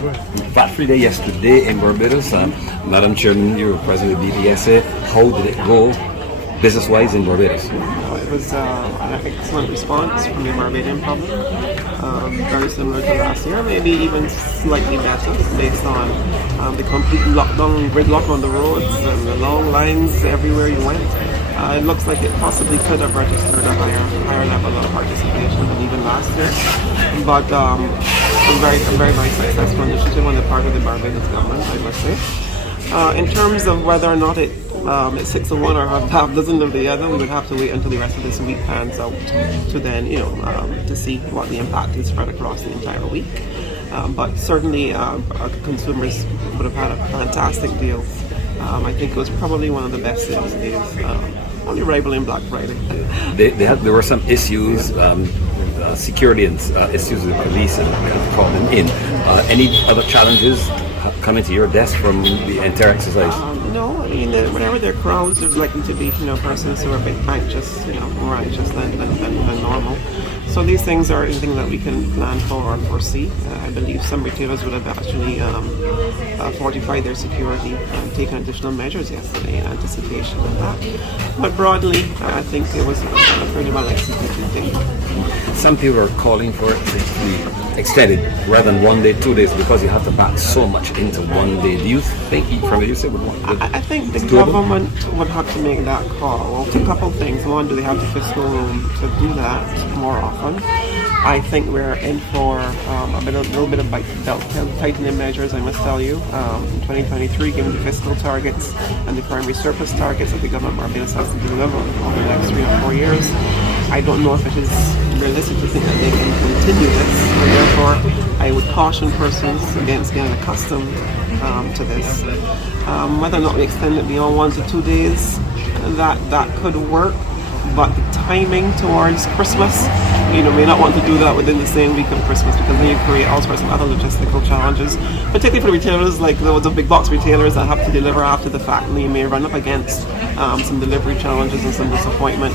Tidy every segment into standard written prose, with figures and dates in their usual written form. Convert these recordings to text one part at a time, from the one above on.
VAT-free day yesterday in Barbados. Madam Chairman, you were president of BPSA. How did it go, business-wise, in Barbados? It was an excellent response from the Barbadian public. Very similar to last year, maybe even slightly better, based on the complete lockdown, gridlock on the roads, and the long lines everywhere you went. It looks like it possibly could have registered a higher level of participation than even last year. But a very successful initiative on the part of the Barbados government, I must say. In terms of whether or not it's 6 of one or half dozen of the other, we would have to wait until the rest of this week pans out to then, to see what the impact is spread across the entire week. But certainly, our consumers would have had a fantastic deal. I think it was probably one of the best sales days, only rivaling Black Friday. There were some issues, security issues with the police, and we had to call them in. Any other challenges coming to your desk from the entire exercise? No, I mean, whenever there are crowds, there's likely to be, persons who are a bit anxious, more anxious than normal. So these things are anything that we can plan for or foresee. I believe some retailers would have actually fortified their security and taken additional measures yesterday in anticipation of that. But broadly, I think it was a pretty well executed thing. Some people are calling for it to be extended rather than 1 day, 2 days, because you have to pack so much into 1 day. Do you think, from what you said, I think the government would have to make that call. Well, it's a couple things. One, do they have the fiscal room to do that more often? I think we're in for a little bit of belt tightening measures, I must tell you. In 2023, given the fiscal targets and the primary surplus targets that the government of Barbados has to deliver over the next 3 or 4 years, I don't know if it is realistic to think that they can continue this, and therefore I would caution persons against getting accustomed to this. Whether or not we extend it beyond 1 to 2 days, that could work, but the timing towards Christmas, may not want to do that within the same week of Christmas, because then you create all sorts of other logistical challenges, particularly for retailers like the big box retailers that have to deliver after the fact, and you may run up against some delivery challenges and some disappointment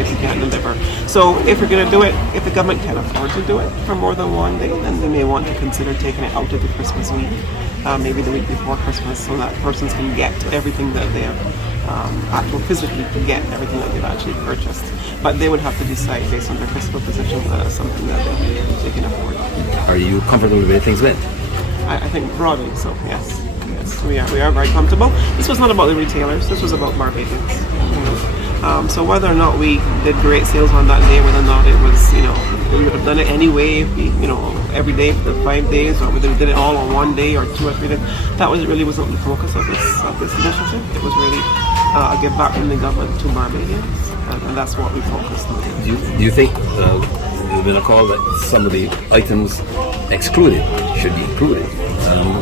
if you can't deliver. So if you're going to do it, if the government can afford to do it for more than 1 day, then they may want to consider taking it out of the Christmas week, maybe the week before Christmas, so that persons can get everything that they have physically to get everything that they've actually purchased. But they would have to decide based on their fiscal position something that they can afford. Are you comfortable with the way things went? I think broadly so, yes. Yes, we are very comfortable. This was not about the retailers, this was about Barbadians. So whether or not we did great sales on that day, whether or not it was, we would have done it anyway, every day for the 5 days, or whether we did it all on 1 day or 2 or 3 days, that really wasn't the focus of this initiative. It was really a give back from the government to Barbadians, and that's what we focused on. Do you think there's been a call that some of the items excluded should be included?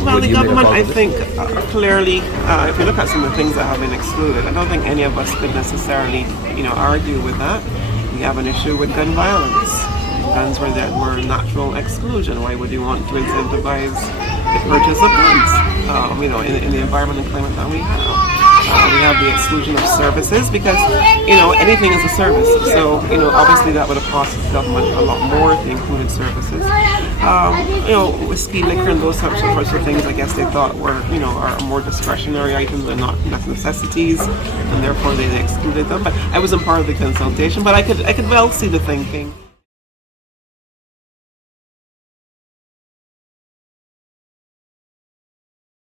Well, the government, I think, clearly, if you look at some of the things that have been excluded, I don't think any of us could necessarily, argue with that. We have an issue with gun violence. Guns were natural exclusion. Why would you want to incentivize the purchase of guns? In the environment and climate that we have. We have the exclusion of services because, anything is a service. So, obviously that would have cost the government a lot more if they included services. Whiskey, liquor, and those sorts of things, I guess they thought are more discretionary items and not necessities, and therefore they excluded them. But I wasn't part of the consultation, but I could well see the thinking.